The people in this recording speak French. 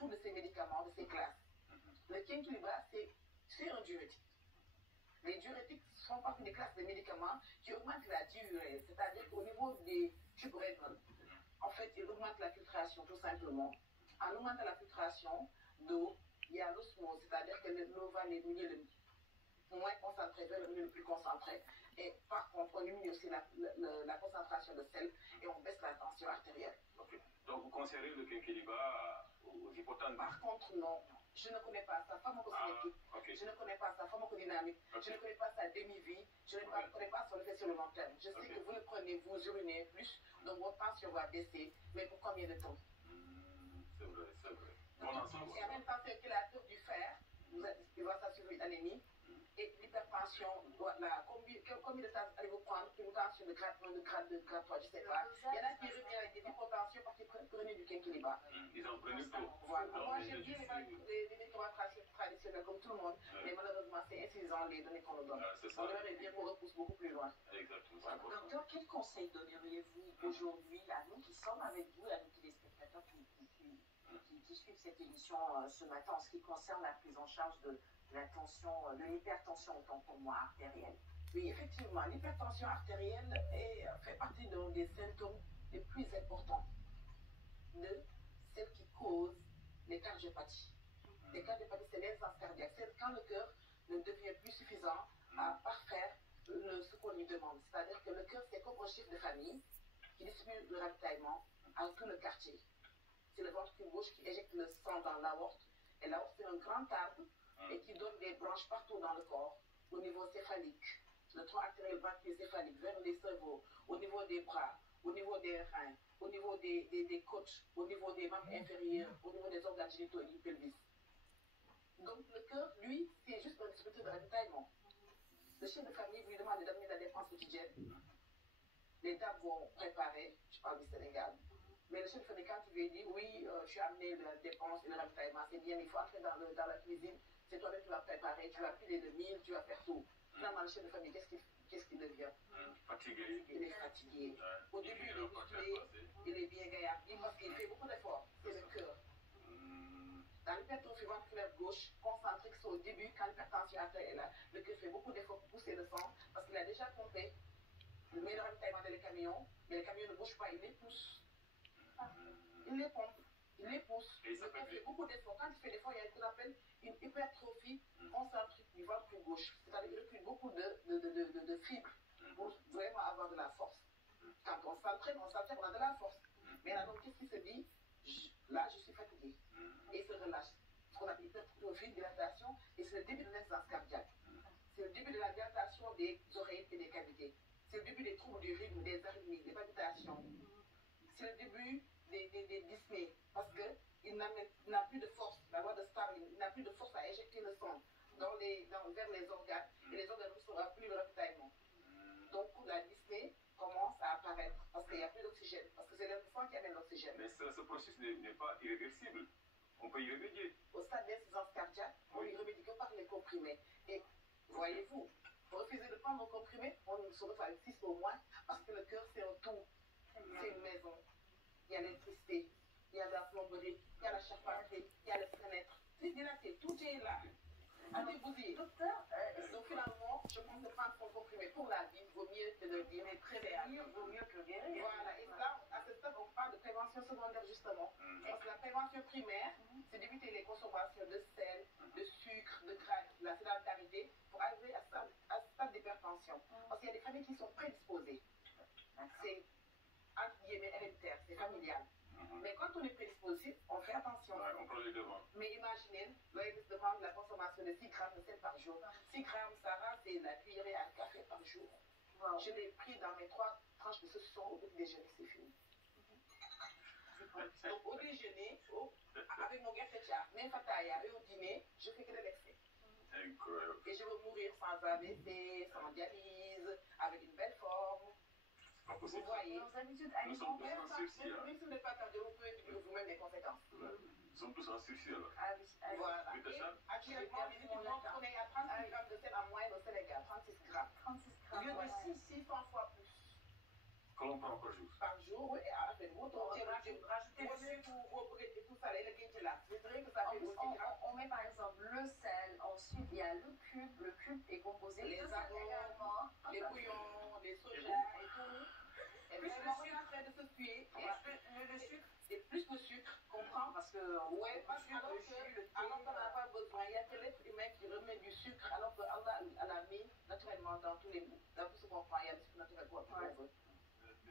tous de ces médicaments, de ces classes. Le quinquilibre, c'est un diurétique. Les diurétiques font partie des classes de médicaments qui augmentent la diurèse, c'est-à-dire qu'au niveau des tubes rénaux, en fait, ils augmentent la filtration tout simplement. En augmentant la filtration d'eau, il y a l'osmose, c'est-à-dire que l'eau va les milieux le moins concentré vers le milieu le plus concentré. Et par contre, on diminue aussi la concentration de sel et on baisse la tension artérielle. Okay. Donc vous conseillez le quinquilibre aux hypotendres? Par contre, non. Je ne connais pas sa pharmacocinétique, je ne connais pas sa pharmacodynamique, je ne connais pas sa demi-vie, je ne connais pas son effet sur le long terme. Je sais que vous le prenez, vous urinez plus, donc votre tension va baisser, mais pour combien de temps? C'est vrai, c'est vrai. Bon ensemble. Et en même temps, c'est que la taux du fer, il va s'assurer une anémie, et l'hypertension, combien de temps allez-vous prendre pour une tension de grade 1, de grade 2, de grade 3, je ne sais pas. Il y en a qui reviennent avec des hypotensions parce qu'ils prenaient du quinquilibre. Ils en prennent tout. Voilà. Moi, j'aime bien les médicaments traditionnels comme tout le monde, mais malheureusement, c'est insuffisant les données qu'on nous donne. On aimerait bien qu'on repousse beaucoup plus loin. Exactement. Voilà. Docteur, quel conseil donneriez-vous aujourd'hui à nous qui sommes avec vous, à nos téléspectateurs qui suivent cette émission ce matin en ce qui concerne la prise en charge de la tension, de l'hypertension autant pour moi artérielle? Oui, effectivement, l'hypertension artérielle fait partie des symptômes les plus importants de celles qui causent les cardiopathies. Les cardiopathies, c'est l'aisance cardiaque. C'est quand le cœur ne devient plus suffisant à parfaire ce qu'on lui demande. C'est-à-dire que le cœur, c'est comme un chef de famille qui distribue le ravitaillement à tout le quartier. C'est le ventricule gauche qui éjecte le sang dans l'aorte. Et l'aorte, c'est un grand arbre et qui donne des branches partout dans le corps, au niveau céphalique, le tronc artériel brachio-céphalique, vers les cerveaux, au niveau des bras, au niveau des reins, au niveau des côtes, au niveau des membres inférieurs, au niveau des organes génitaux et du pelvis. Donc le cœur, lui, c'est juste un distributeur de ravitaillement. Le chef de famille lui demande d'amener la dépense quotidienne. Les dames vont préparer, je parle du Sénégal. Mais le chef de famille, quand tu lui dis, oui, je suis amené la dépense et le ravitaillement, c'est bien, il faut entrer dans la cuisine, c'est toi-même qui vas préparer, tu vas piler le mille, tu vas faire tout. Finalement, le chef de famille, qu'est-ce qu'il devient? Fatigué. Il est fatigué. Au début, il est musclé, il est bien gaillardi parce qu'il fait beaucoup d'efforts. C'est le cœur. Dans l'hypertrophie ventriculaire gauche, concentrique, c'est au début, quand l'hypertension artérielle est là, le cœur fait beaucoup d'efforts pour pousser le sang parce qu'il a déjà pompé. Il met le ravitaillement dans les camions, mais les camions ne bougent pas, il les pousse. Il les pompe, il les pousse. Le cœur fait beaucoup d'efforts. Quand il fait d'efforts, il y a ce qu'on appelle une hypertrophie concentrique du ventre gauche. C'est-à-dire qu'il recrute beaucoup de fibres pour vraiment avoir de la force. Quand on s'entraîne, on a de la force. Mais là, donc, qu'est-ce qu'il se dit? Là, je suis fatigué. Et il se relâche. Ce qu'on appelle hypertrophie, dilatation, et c'est le début de l'insuffisance cardiaque. C'est le début de la dilatation des oreilles et des cavités. C'est le début des troubles du rythme, des arythmies, des palpitations. C'est le début des dyspnées, parce qu'il n'a plus de force, la loi de Starling, il n'a plus de force à éjecter le sang vers les organes, et les organes ne reçoivent plus le ravitaillement. Donc la dyspnée commence à apparaître, parce qu'il n'y a plus d'oxygène, parce que c'est le sang qui amène l'oxygène. Mais ce processus n'est pas irréversible, on peut y remédier. Au stade d'insuffisance cardiaque, on y remédie que par les comprimés. Et voyez-vous, refuser de prendre un comprimé, on se retrouve avec 6 au moins, parce que le cœur c'est un tout, c'est une maison. Il y a l'électricité, il y a la plomberie, il y a la charpenterie, il y a les fenêtres. C'est dilaté, tout est là. Allez-y. Docteur, donc finalement, je pense que prendre son comprimé pour la vie, vaut mieux que de le dire, mais prévenir, vaut mieux que guérir. Voilà, et là, à ce stade, on parle de prévention secondaire justement. Parce que la prévention primaire, c'est d'éviter les consommations de sel, de sucre, de gras, la sédentarité, pour arriver à ce stade d'hypertension. Parce qu'il y a des familles qui sont prédisposées. C'est entre guillemets héréditaire, c'est familial. Mais quand on est prédisposé, on fait attention. Ouais, on prend les devants. Mais imaginez, l'OMS demande la consommation de 6 grammes de sel par jour. 6 grammes, Sarah, c'est la cuillerée à café par jour. Wow. Je l'ai pris dans mes 3 tranches de saucisson au petit déjeuner, c'est fini. Donc au déjeuner, avec mon gâteau, même fataya, et au dîner, je fais que de l'excès. Incroyable. Et je veux mourir sans AVC, sans dialyse, avec une belle forme. Vous voyez, nous sommes tous en sursis. Même si vous n'êtes pas cardio, vous pouvez découvrir vous-même les conséquences. Nous sommes tous en sursis alors. Voilà. Actuellement, les études montrent qu'on est à 36 grammes de sel en moyenne au Sénégal. 36 grammes. 36 grammes. Au lieu de 600 fois plus. Qu'on prend par jour. Par jour, oui. Et avec vous, rajoutez le sucre, vos briques et tout ça, là, il est là. C'est très on met par exemple le sel, ensuite il y a le cube. Le cube est composé les de sel arômes, également. les bouillons, les soja et tout. Et Plus vraiment, le on est en train de se tuer. Le sucre, Et plus de sucre, comprends? parce que Ouais, parce que alors qu'on n'a pas besoin, il y a que l'être humain qui remet du sucre, alors que Allah a mis naturellement dans tous les bouts. Dans tout ce qu'on prend, il y a du sucre naturel pour